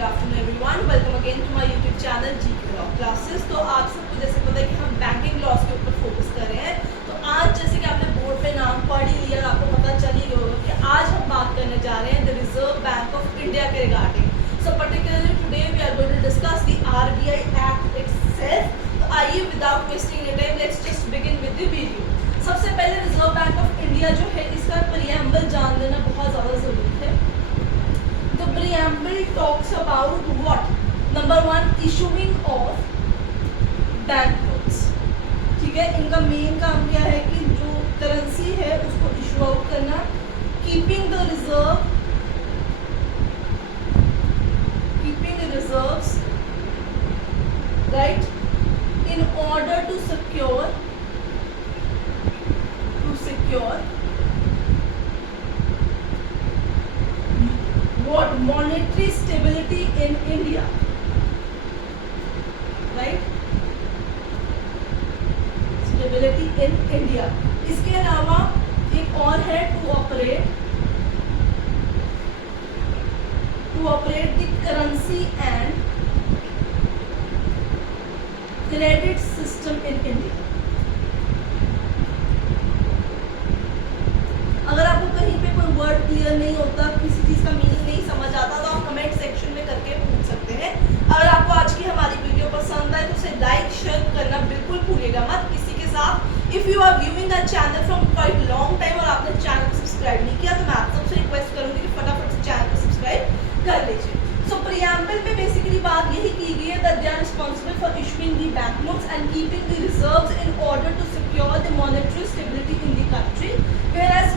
Good afternoon everyone, welcome again to my YouTube channel GK law classes. तो आप सबको जैसे पता है कि हम बैंकिंग लॉस के ऊपर फोकस कर रहे हैं। तो आज जैसे कि आपने बोर्ड पे नाम पढ़ ही लिया, आपको पता चल ही गया होगा कि आज हम बात करने जा रहे हैं the Reserve Bank of India के regarding. So particularly today we are going to discuss the RBI Act itself. तो आइए without wasting any time let's just begin with the video. सबसे पहले रिजर्व बैंक ऑफ इंडिया जो है इसका preamble जान लेना बहुत ज़्यादा ज़रूरी है। The preamble talks about what? Number one, issuing of banknotes. ठीक है, इनका मेन काम क्या है कि जो करेंसी है उसको इशू आउट करना, keeping the reserves right in order to secure what? Monetary stability in India, right? Stability in India. इसके अलावा एक और है to operate the currency and credit system in India. अगर आपको कहीं पे कोई वर्ड क्लियर नहीं होता, किसी चीज़ का मीनिंग नहीं समझ आता, तो आप कमेंट सेक्शन में करके पूछ सकते हैं। अगर आपको आज की हमारी वीडियो पसंद आए तो उसे लाइक शेयर करना बिल्कुल भूलिएगा मत किसी के साथ। If you are viewing the channel from quite long time और आपने चैनल को सब्सक्राइब नहीं किया तो मैं आप सबसे रिक्वेस्ट करूँगी कि फटाफट से चैनल को सब्सक्राइब कर लीजिए। सो प्रीएम्बल में बेसिकली बात यही की गई है that they are responsible for issuing the bank notes and keeping the reserves in order to secure the monetary stability in the country, whereas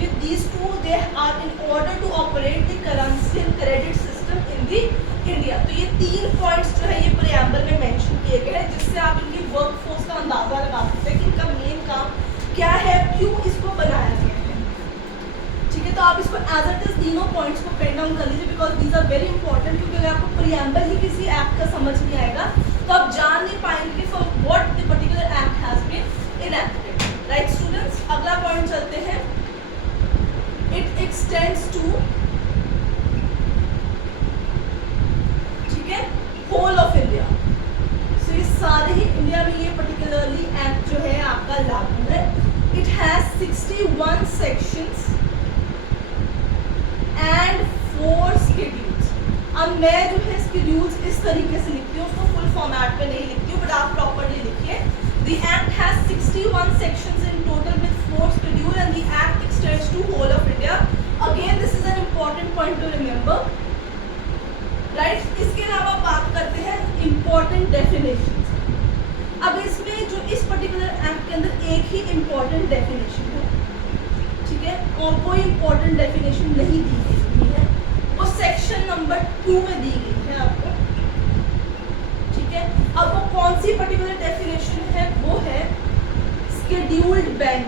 with these two they are in order to operate the currency and credit system in the India. तो ये तीन points जो है ये preamble में mention किए गए हैं, जिससे आप इनकी वर्कफोर्स का अंदाजा लगा सकते हैं कि इनका मेन काम क्या है, क्यों इसको बनाया गया है। ठीक है, तो आप इसको एज इट इज तीनों पॉइंट्स को पेन डाउन कर लीजिए because these are very important. क्योंकि अगर आपको प्रीएम्बल ही किसी एक्ट का समझ नहीं आएगा तो आप जान नहीं पाएंगे कि for what the particular act has been enacted. Right students, अगला पॉइंट चलते हैं। इट एक्सटेंड्स टू, ठीक है, होल ऑफ इंडिया। सो ये सारे ही इंडिया में ये पर्टिकुलरली एक्ट जो है आपका लागू है। It has 61 sections and 4 schedules. अब मैं जो है शेड्यूल्स इस तरीके से लिखती हूँ, उसको फुल फॉर्मेट पे नहीं लिखती हूँ, बट आप प्रॉपर्ली लिखिए। The act has 61 sections in total with 4 schedules and the act extends to whole of India. Again, this is an important point to remember. Right? इसके अलावा बात करते हैं important definitions. अब इसमें जो इस particular act के अंदर एक ही important definition है, ठीक है, और कोई important definition नहीं दी गई है, वो section number 2 में दी गई है आपको। अब वो कौन सी पर्टिकुलर डेफिनेशन है, वो है शेड्यूल्ड बैंक।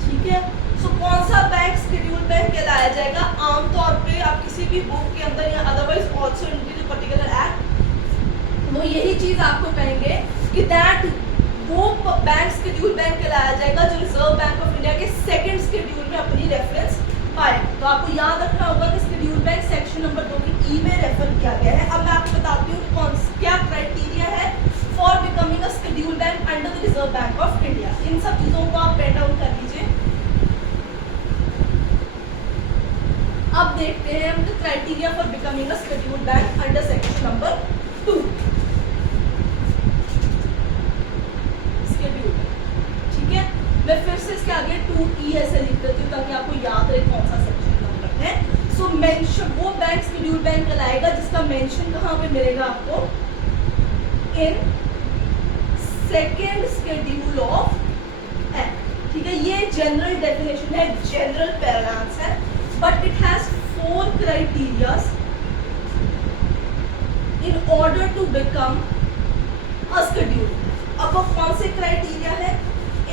ठीक है, सो कौन सा बैंक शेड्यूल्ड बैंक कहलाया जाएगा? आमतौर पे आप किसी भी बुक के अंदर या otherwise also in the particular act वो यही चीज आपको कहेंगे कि दैट वो बैंक शेड्यूल्ड बैंक कहलाया जाएगा जो रिजर्व बैंक ऑफ इंडिया के सेकंड शेड्यूल में अपनी रेफरेंस पाए। तो आपको याद रखना होगा कि शेड्यूल बैंक सेक्शन नंबर 2 की ई में रेफर किया गया है। अब मैं आपको बताती हूँ कि क्या क्राइटेरिया है for becoming a schedule bank under the Reserve Bank of India. इन सब चीज़ों को आप पेन डाउन कर लीजिए। अब देखते हैं हम the criteria for becoming a schedule bank under section number 2 schedule. ठीक है, मैं फिर से इसके आगे 2E ऐसे लिख देती हूँ ताकि आपको याद रहे कौन सा सेक्शन नंबर है। सो मेंशन वो बैंक शेड्यूल बैंक कहलाएगा जिसका मेंशन कहाँ पे मिलेगा आपको? In second schedule of act. ठीक है, ये जनरल डेफिनेशन है, जनरल पैराग्राफ है, but it has 4 criterias in order to become a schedule. अब वो कौन से क्राइटेरिया है?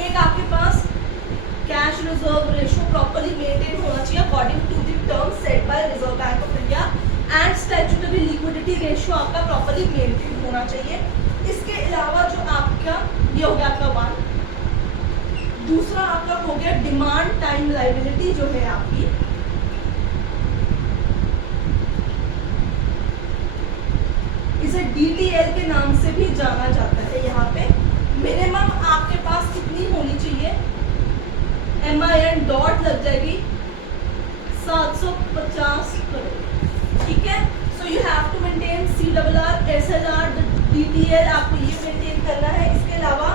एक आपके पास cash reserve ratio properly maintain होना चाहिए according to the terms set by Reserve Bank of India and statutory liquidity ratio आपका प्रॉपर्ली मेंटेन होना चाहिए। इसके अलावा जो आपका ये हो गया आपका 1, दूसरा आपका हो गया डिमांड टाइम लायबिलिटी जो है आपकी DTL के नाम से भी जाना जाता है। यहाँ पे मिनिमम आपके पास कितनी होनी चाहिए, MIN डॉट लग जाएगी 750 करोड़, ठीक है। So you have to maintain CRR, SLR, DTL, आपको ये मेंटेन करना है। इसके अलावा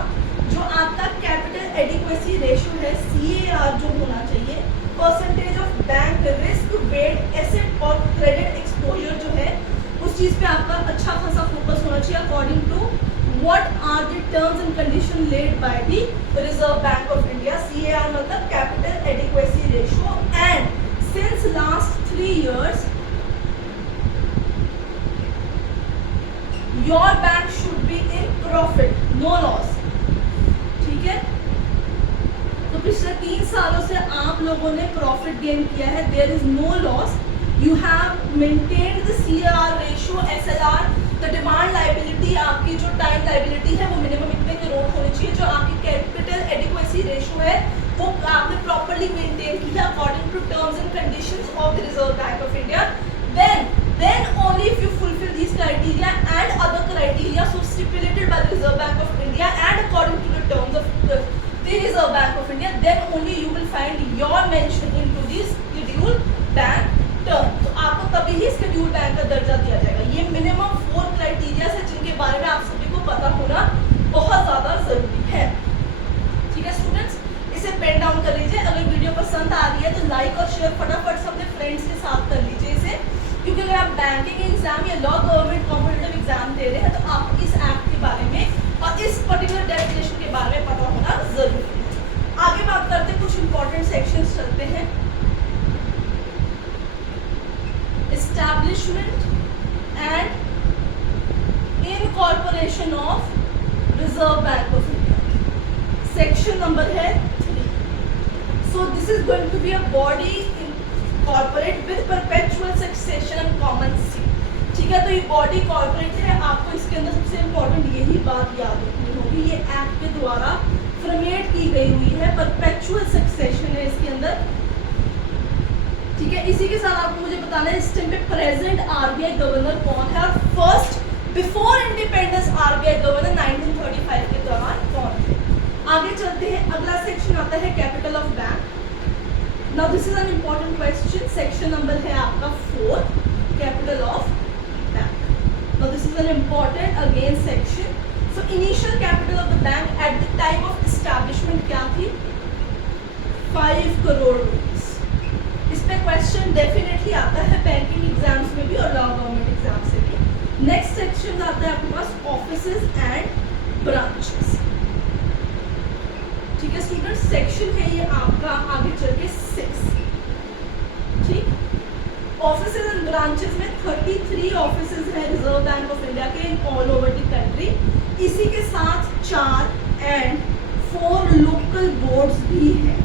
जो आपका कैपिटल एडिक्वेसी रेशियो है, CAR जो होना चाहिए, percentage of bank risk wait asset और क्रेडिट एक्सपोजर जो है उस चीज पे आपका अच्छा खासा फोकस होना चाहिए according to what are the terms and condition laid by the Reserve Bank of India. CAR मतलब capital adequacy ratio. And since last 3 years your bank should be in profit, no loss, ठीक है। तो पिछले 3 सालों से आप लोगों ने प्रॉफिट गेन किया है, there is no loss, you have maintained the CRR ratio, SLR, the demand liability, आपकी जो टाइम लाइबिलिटी है वो मिनिमम इतने करोड़ होनी चाहिए, जो आपकी कैपिटल एडिक्वेसी रेशियो है वो आपने प्रॉपर्ली मेंटेन किया according to terms and conditions of the Reserve Bank of India. then only if you fulfill these criteria and other criteria so stipulated by the Reserve Bank of India and according to the terms of the Reserve Bank of India, then only you will find your mention into this scheduled bank term। तो आपको तभी ही scheduled bank का दर्जा दिया जाएगा। ये minimum 4 criteria है जिनके बारे में आप सभी को पता होना बहुत ज़्यादा ज़रूरी है, ठीक है स्टूडेंट्स। इसे पेन डाउन कर लीजिए। अगर वीडियो पसंद आ रही है तो लाइक और शेयर फटाफट से अपने फ्रेंड्स के साथ कर लीजिए इसे, क्योंकि अगर आप बैंकिंग एग्जाम या लॉ गवर्नमेंट कॉम्पिटिटिव एग्जाम दे रहे हैं तो आपको इस ऐप के बारे में और इस पर्टिकुलर डेफिनेशन के बारे में पता होना जरूरी है। आगे बात करते हैं, कुछ इंपॉर्टेंट सेक्शंस चलते हैं। Establishment and incorporation of Reserve Bank of India, section number है 3। So this is going to be a body corporate with perpetual succession and common seat, ठीक है। तो ये बॉडी कॉर्पोरेट है, आपको इसके अंदर सबसे इम्पोर्टेंट यही बात याद रखनी होगी, ये एक्ट के द्वारा फॉर्मेट की गई हुई है, परपेचुअल सक्सेशन है इसके अंदर, ठीक है। इसी के साथ आपको मुझे बताना है इस टाइम पे प्रेजेंट RBI गवर्नर कौन है और first before independence RBI governor 1935 के दौरान कौन थे। आगे चलते हैं, अगला सेक्शन आता है capital of bank. Now this is an important question. Section number है आपका 4, capital of bank. Now this is an important again section. So initial capital of the bank at the time of establishment क्या थी, 5 crore rupees. इस पे question definitely आता है banking exams में भी और लॉ गवर्नमेंट एग्जाम से भी। नेक्स्ट सेक्शन आता है आपके पास ऑफिसेज एंड ब्रांचेस, ठीक है स्टूडेंट। सेक्शन है ये आपका आगे चल के 6, ठीक। ऑफिसेज एंड ब्रांचेस में 33 ऑफिसेज हैं रिजर्व बैंक ऑफ इंडिया के in all over the country. इसी के साथ 4 एंड 4 लोकल बोर्ड्स भी हैं,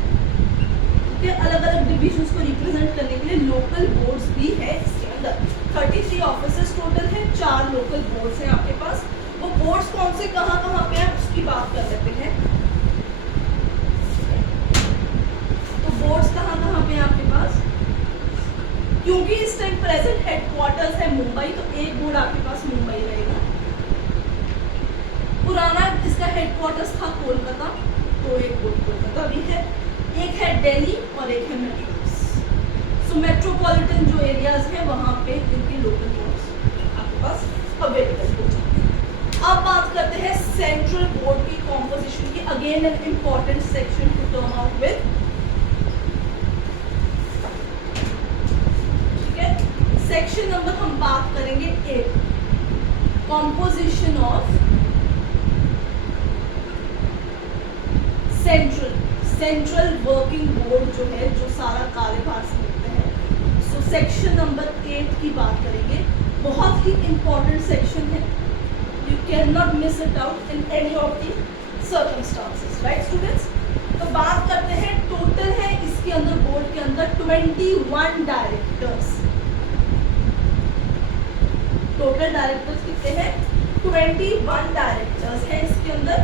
ठीक है। अलग अलग डिविजन्स को रिप्रेजेंट करने के लिए लोकल बोर्ड्स भी है इसके अंदर। 33 ऑफिसेज टोटल है, 4 लोकल बोर्ड्स हैं आपके पास। वो बोर्ड्स कौन से कहाँ कहाँ पे हैं उसकी बात कर लेते हैं। बोर्ड्स कहाँ पे हैं आपके पास, क्योंकि इस टाइम प्रेजेंट हेडक्वार्टर्स है मुंबई, तो एक बोर्ड आपके पास मुंबई रहेगा। पुराना इसका हेडक्वार्टर्स था कोलकाता, तो एक बोर्ड कोलकाता भी है, एक है दिल्ली और एक है मेट्रोस। सो मेट्रोपॉलिटन जो एरियाज हैं वहाँ पे इनके लोकल बोर्ड्स आपके पास अवेलेबल हो जाते हैं। अब बात करते हैं सेंट्रल बोर्ड की कॉम्पोजिशन की, again an important section two term out with. Section number हम बात करेंगे 8, composition of central working board जो है, जो सारा कार्यभार समझते हैं। सो सेक्शन नंबर 8 की बात करेंगे, बहुत ही इंपॉर्टेंट सेक्शन है, you can not miss it out in any of the circumstances, right students. तो बात करते हैं, टोटल है इसके अंदर बोर्ड के अंदर 21 डायरेक्टर्स। टोटल डायरेक्टर्स कितने हैं, 21 डायरेक्टर्स हैं इसके अंदर।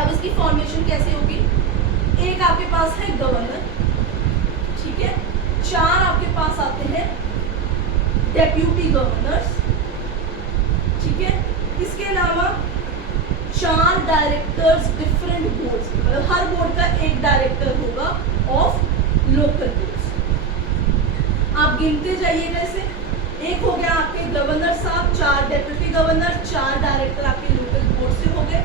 अब इसकी फॉर्मेशन कैसे होगी, एक आपके पास है गवर्नर, ठीक है, 4 आपके पास आते हैं डेप्यूटी गवर्नर्स, ठीक है। इसके अलावा 4 डायरेक्टर्स डिफरेंट बोर्ड्स, मतलब हर बोर्ड का एक डायरेक्टर होगा ऑफ लोकल बोर्ड्स। आप गिनते जाइएगा इसे। एक हो गया आपके गवर्नर साहब, 4 डेप्यूटी गवर्नर, 4 डायरेक्टर आपके लोकल बोर्ड से हो गए।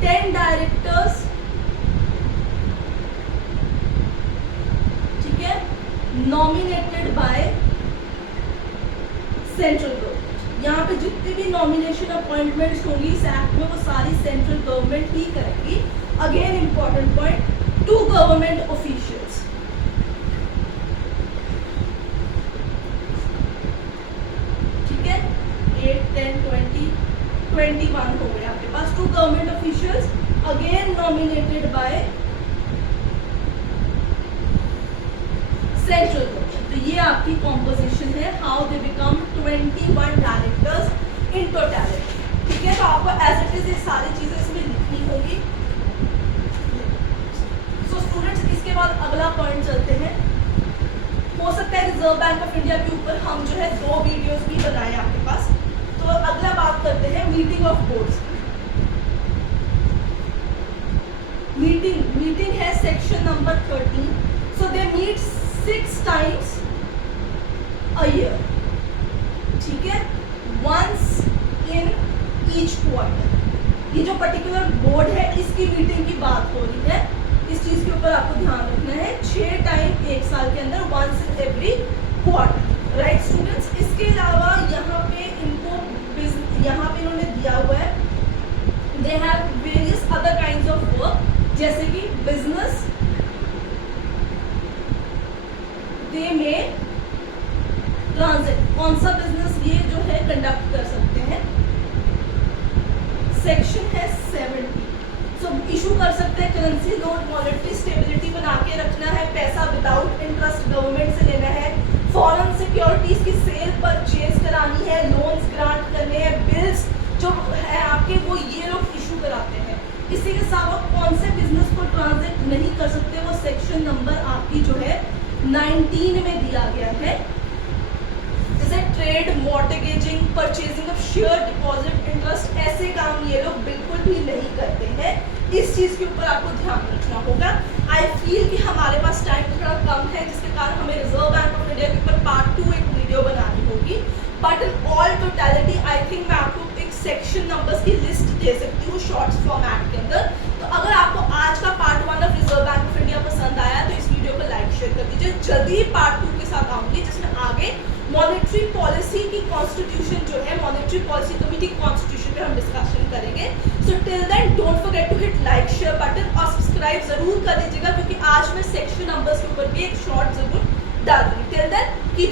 10 डायरेक्टर्स, ठीक है, नॉमिनेटेड बाय सेंट्रल गवर्नमेंट। यहाँ पे जितनी भी नॉमिनेशन अपॉइंटमेंट्स होंगी इस एक्ट में वो सारी सेंट्रल गवर्नमेंट ही करेगी। Again important point, 2 government officials, ठीक है, 8, 10, 20, 21 हो गए आपके पास 2 government officials, again nominated by central government. तो ये आपकी कॉम्पोजिशन है, how they become 21 directors in totality, ठीक है। तो आपको एज इट इज ये सारी चीजें इसमें लिखनी होगी। सो स्टूडेंट्स, इसके बाद अगला पॉइंट चलते हैं। हो सकता है रिजर्व बैंक ऑफ इंडिया के ऊपर हम जो है 2 वीडियोस भी बनाए आपके पास। तो अगला बात करते हैं मीटिंग ऑफ बोर्ड्स। मीटिंग है section number 13। So they meet 6 times a year, ठीक है, once in each quarter। ये जो पर्टिकुलर बोर्ड है इसकी मीटिंग की बात हो रही है, इस चीज के ऊपर आपको ध्यान रखना है। 6 टाइम एक साल के अंदर, once in every quarter, right students. इसके अलावा यहाँ पे इन्होंने दिया हुआ है, they have various other kinds of work, जैसे कि बिजनेस दे में ट्रांजिट, कौन सा बिजनेस ये जो है कंडक्ट कर सकते हैं। सेक्शन है 70। सो इशू कर सकते हैं करेंसी नोट, मॉनेटरी स्टेबिलिटी बना के रखना है, पैसा विदाउट इंटरेस्ट गवर्नमेंट से लेना है, फॉरेन सिक्योरिटीज की सेल परचेज करानी है, लोन्स ग्रांट करने हैं, बिल्स जो है आपके वो ये लोग इशू कराते हैं। इसी के साथ कौन से बिजनेस को ट्रांजिट नहीं कर सकते, वो सेक्शन नंबर आपकी जो है 19 में दिया गया है। जैसे trade, mortgaging, purchasing of share, deposit, interest, ऐसे काम ये लोग बिल्कुल भी नहीं करते हैं। इस चीज के ऊपर आपको ध्यान रखना होगा। आई फील कि हमारे पास टाइम थोड़ा कम है, जिसके कारण हमें रिजर्व बैंक ऑफ इंडिया के ऊपर पार्ट 2 एक वीडियो बनानी होगी। But in all totality I think मैं आपको एक सेक्शन नंबर्स की लिस्ट दे सकती हूँ शॉर्ट्स फॉर्मेट के अंदर। तो अगर आपको आज का part 1 of Reserve Bank of India पसंद आया तो इस वीडियो को लाइक शेयर कर दीजिए। जल्दी ही पार्ट 2 के साथ आऊंगी, जिसमें आगे मॉनेटरी पॉलिसी की कॉन्स्टिट्यूशन जो है, मॉनेटरी पॉलिसी कमेटी कॉन्स्टिट्यूशन पे हम डिस्कशन करेंगे। So till then don't forget to hit like share button और सब्सक्राइब जरूर कर दीजिएगा, क्योंकि आज मैं सेक्शन नंबर्स के ऊपर भी एक शॉर्ट जरूर डाल दूंगी। Till then